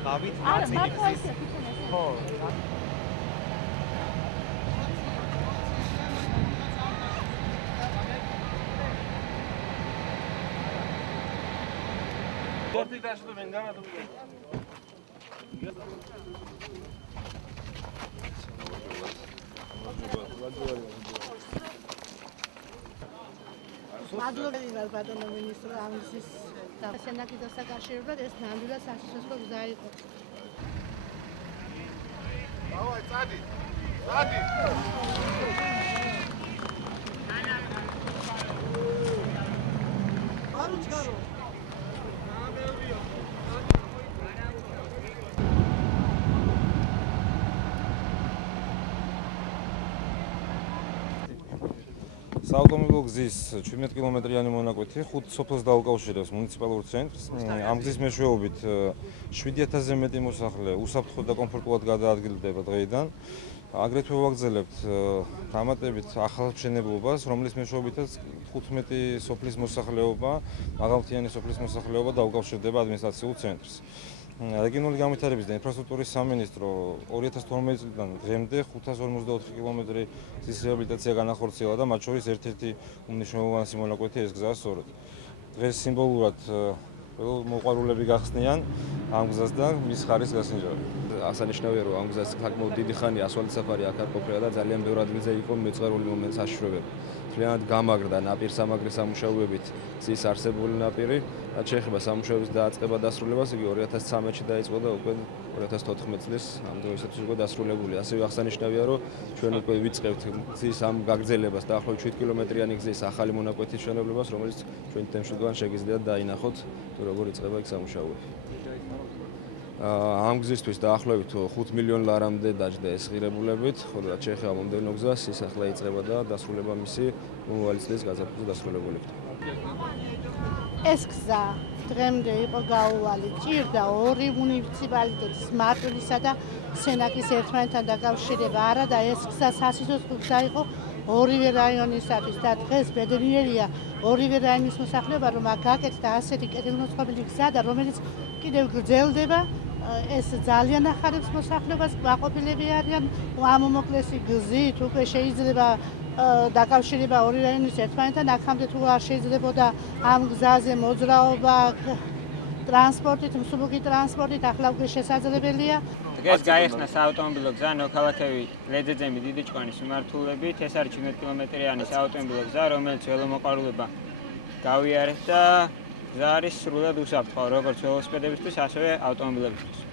ვიყავით ნაწილი გზის. ხო. მადლობა ბატონო მინისტრო ამის სენაკის საკავშირებლად ეს ნამდვილად სასიცოცხლო გზა იყო. დავაი წადი. წადი. არო ჩარო. საავტომობილო გზის 17 კილომეტრიანი მონაკვეთი 5 სოფელს დაუკავშირებს მუნიციპალურ ცენტრს. ამ გზის მეშვეობით 7000-ზე მეტი მოსახლე უსაფრთხოდ და კომფორტულად გადაადგილდება დღეიდან. აგრეთვე ვაგრძელებთ დამატებით ახალ მშენებლობას, რომლის მეშვეობითაც 15 სოფლის მოსახლეობა, მაღალმთიანი სოფლის მოსახლეობა დაუკავშირდება ადმინისტრაციულ ცენტრს. რეგიონული განვითარების და ინფრასტრუქტურის სამინისტრო 2012 წლიდან დღემდე 554 კილომეტრი გზის რეაბილიტაცია განახორციელა და მათ შორის ერთ-ერთი უმნიშვნელოვანესი მონაკვეთი ეს გზაა სწორედ. დღეს სიმბოლურად მოყვარულები გახსნიან ამ გზას და მის ხარისხს გასინჯავენ. აღსანიშნავია, რომ ამ გზას საკმაოდ დიდი ხანია ასფალტის საფარი აქ არ ყოფილა და ძალიან ბევრ ადგილზე იყო მეწყერული მომენტს აშუქებები. Ძალიან გამაგრდა ნაპირსამაგრის სამუშაოებით გზის არსებული ნაპირი და შეეხება სამუშაოების დაწყება დასრულებას, იგი 2013-ში დაიწყო და უკვე 2014 წლის ამ დროისათვის უკვე დასრულებული. ასევე აღსანიშნავია, რომ ჩვენ უკვე ვიწყებთ გზის ამ გაგრძელებას დაახლოებით 7 კილომეტრიანი გზის ახალი მონაკვეთის მშენებლობას, რომელიც ჩვენ თემშუგან შეგიძლიათ დაინახოთ, თუ როგორ იწყება იქ სამუშაოები. ამ გზისთვის დაახლოებით 5 მილიონ ლარამდე დაჯდა ეს ღირებულებით, ხოლო რაც შეეხება მომდევნო გზას, ის ახლა იწყება და დასრულება მისი მომავალი წლის გაზაფხულის დასრულებულებით. ეს გზა დღემდე იყო გაუვალი, ჭირდა ორი მუნიციპალიტეტის მარტვილისა და სენაკის ერთმანეთთან დაკავშირება. არა და ეს გზა სასიცოცხლო გზა იყო ორივე რაიონისათვის და დღეს ბედნიერია ორივე რაიონის მოსახლეობა, რომ აქ გაკეთდა ასეთი კეთილმოწყობილი გზა და რომელიც კიდევ გრძელდება. ეს ძალიან ახარებს მოსახლეობას, კმაყოფილები არიან ამ უმოკლესი გზით უკვე შეიძლება დაკავშირება ორი რაიონის ერთმანეთთან, აქამდე თუ არ შეიძლებოდა ამ გზაზე მოძრაობა ტრანსპორტით, მსუბუქი ტრანსპორტით, ახლა უკვე შესაძლებელია. დღეს გაიხსნა საავტომობილო გზა ნოქალაქევი ლეძეძემი დიდი ჭკვანის მიმართულებით. ეს არის 17 კილომეტრიანი საავტომობილო გზა, რომელიც ველომოყვარულება გავიარეთ და გზა არის სრულად უსაფრთხო, როგორც ველოსიპედებისთვის, ასევე ავტომობილებისთვის.